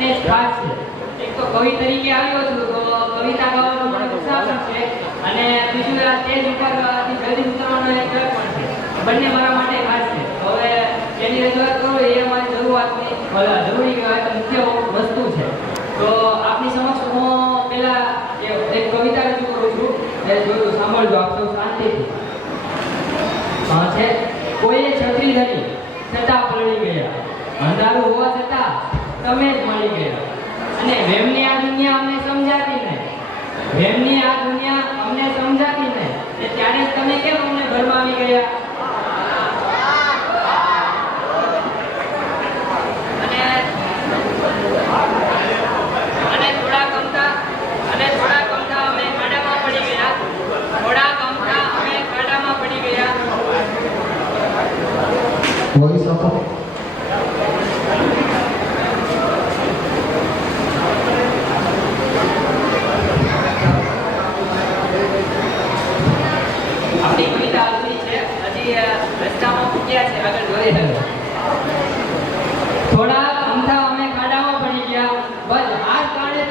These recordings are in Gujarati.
તમને જ ખાસ છે. એક તો કવિ તરીકે આવ્યો છું તો કવિતા ગાવાનો મને ઉત્સાહ પણ છે અને બીજું આ સ્ટેજ ઉપર જલ્દી ઉતરવાનો એક ડર પણ છે. બંને મારા માટે ખાસ છે. હવે એની રજૂઆત કરું એ મારી જરૂરી કહેવાય તો મુખ્ય વસ્તુ છે. તો આપની સમક્ષ હું પહેલા એક કવિતા રજૂ કરું છું. એ જોયું સાંભળજો આપ સૌ શાંતિથી. છે કોઈએ છત્રી ધરી છતાં પલળી ગયા, અંધારું હોવા છતાં તમે જ મળી ગયા. અને વેમની આ દુનિયા અમને સમજાતી નહીં, વેમની આ દુનિયા અમને સમજાતી નહીં, ત્યારે જ તમે કેમ અમને ઘરમાં આવી ગયા? અને થોડા ગમતા અમે ખાડામાં પડી ગયા, થોડા ગમતા અમે ખાડામાં પડી ગયા. વોઇસ આપો. આપણી કવિતા અધૂરી છે, હજી રસ્તામાં પૂગ્યા છે, આગળ જોઈ રહ્યો. થોડા અમથા અમે ખાડામાં પડી ગયા, બસ આ કારણે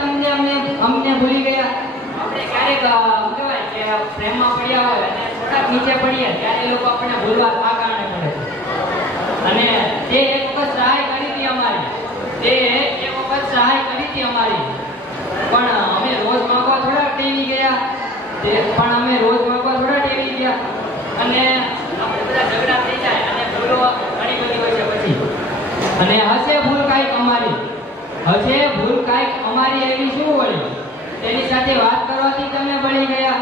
અમને ભૂલી ગયા. આપણે ક્યારેક કહેવાય કે પ્રેમમાં પડ્યા હોય અને થોડાક નીચે પડીએ ત્યારે લોકો આપણને ભૂલવા આ કારણે પડે છે. અને તે એક વખત સહાય કરી હતી અમારી, પણ અમે રોજ માંગવા થોડા ટેવી ગયા, અને આપણે બધા ઝઘડા થઈ જાય અને ભૂલો ઘણી બધી હોય છે પછી. અને હશે ભૂલ કાંઈક અમારી એવી શું વળી, તેની સાથે વાત કરવાથી તમે બળી ગયા.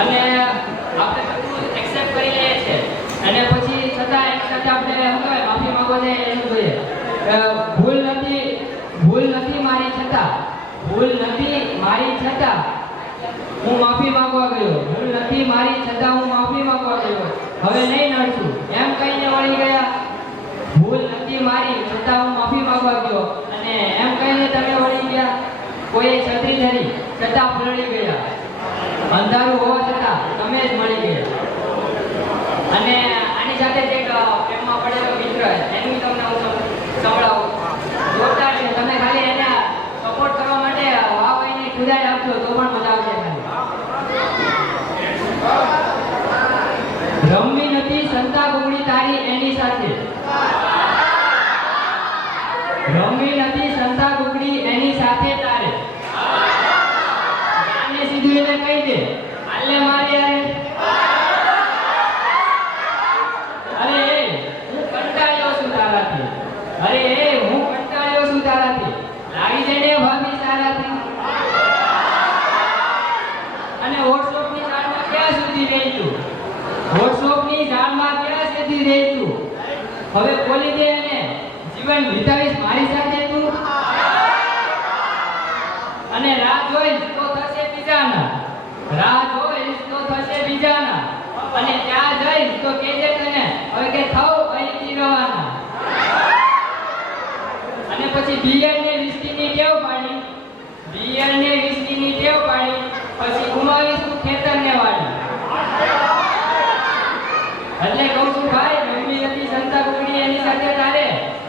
અને આપણે બધું એક્સેપ્ટ કરી લઈએ છીએ અને પછી છતાં એક સાથે આપણે શું કહેવાય માફી માંગવા જાય એનું જોઈએ. ભૂલ નથી મારી છતાં હું માફી માંગવા ગયો, હવે નહીં નડશું એમ કહીને વળી ગયા. ભૂલ નથી મારી છતાં હું માફી માંગવા ગયો અને એમ કહીને તમે વળી ગયા. કોઈએ છત્રી ધરી છતાં પલળી ગયા, અંધારું હોવા છતાં તમે જ મળી ગયા. અને આની સાથે જે પ્રેમમાં પડેલો મિત્ર એનું તમને હું સંભળાવું. જોરદાર છે, તમે ખાલી એને સપોર્ટ કરવા માટે વાવની ખુદાઈ આપજો તો પણ મજા આવશે. રમવી નથી સંતા ગુગડી તારી એની સાથે, તારે આને સીધું એને કહી દે, હાલે મારે યાર. હું કંટાળ્યો છું તારાથી, લાવી દેને ભાભી તારાથી. અને વોટ્સએપની ઝાડમાં ક્યાં સુધી રહી તું, હવે બોલી દે અને જીવન વિતાવીશ મારી સાથે તું. અને રાહ જોઈશ તો થશે બીજાના, અને ત્યાં જઈશ તો કહેજે તને હવે કે થાવ અહીંથી રહેવાના. અને પછી બિયર ને વિસ્કીની ટેવ પાડી, પછી ગુમાવીશ તું ખેતરને વાળી. એટલે કહું છું ભાઈ, રમવી હતી સંતા કુકડી એની સાથે તારે,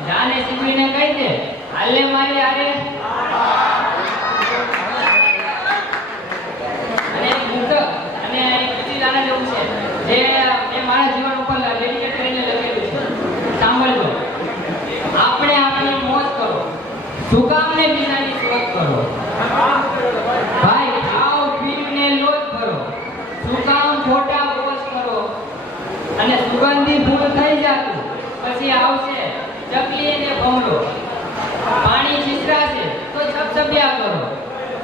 જાને સીધવીને કહી દે હાલે મારી આરે. અને એક મુક્ત અને એક બીજી ગાના જેવું છે જે એ મારા જીવન ઉપર ડેડિકેટ કરીને લખેલું છે. સાંભળજો. આપણે આપણી મોજ કરો, શું કામ ને બીજાની શોધ કરો. ભાઈ ખાઓ પીને લોજ કરો, શું કામ ખોટા બોજ કરો. અને સુગંધી ફૂલ થઈ જાતું પછી આવશે ચકલી અને ભમરો, પાણી છીછરાશે તો છપછપિયા કરો,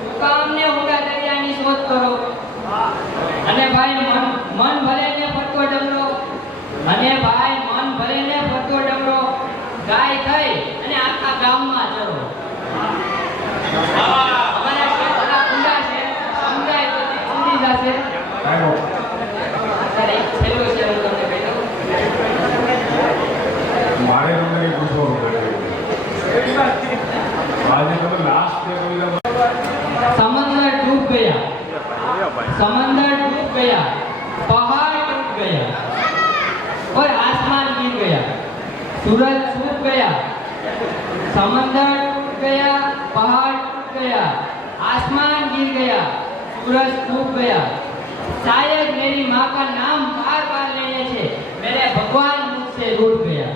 શું કામ ને ઊંડા દરિયાની શોધ કરો. અને ભાઈ મન ભરે ને ફરતો ડમરો, ગાય થઈ અને આખા ગામમાં ચરો. અમારા ક્ષેત્રના ઊંડા છે, સમજાય તો સમજી જશે. એક છેલ્લો છે, હું તમને કહી દઉં. મારે તમને પૂછવાનું આજે તમે લાસ્ટ समंदर डूब गया, पहाड़ टूट गया और आसमान गिर गया, सूरज छूट गया, समंदर टूट गया, पहाड़ टूट गया, आसमान गिर गया, सूरज डूब गया, शायद मेरी माँ का नाम बार बार लेने से मेरे भगवान मुझसे रूठ गया।